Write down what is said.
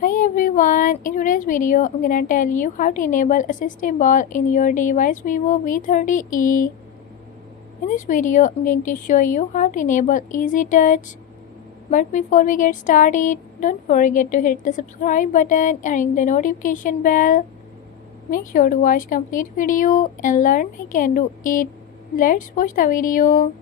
Hi everyone, in today's video I'm gonna tell you how to enable assistive ball in your device Vivo V30e. In this video I'm going to show you how to enable easy touch. But before we get started, don't forget to hit the subscribe button and ring the notification bell. Make sure to watch complete video and learn I can do it. Let's watch the video.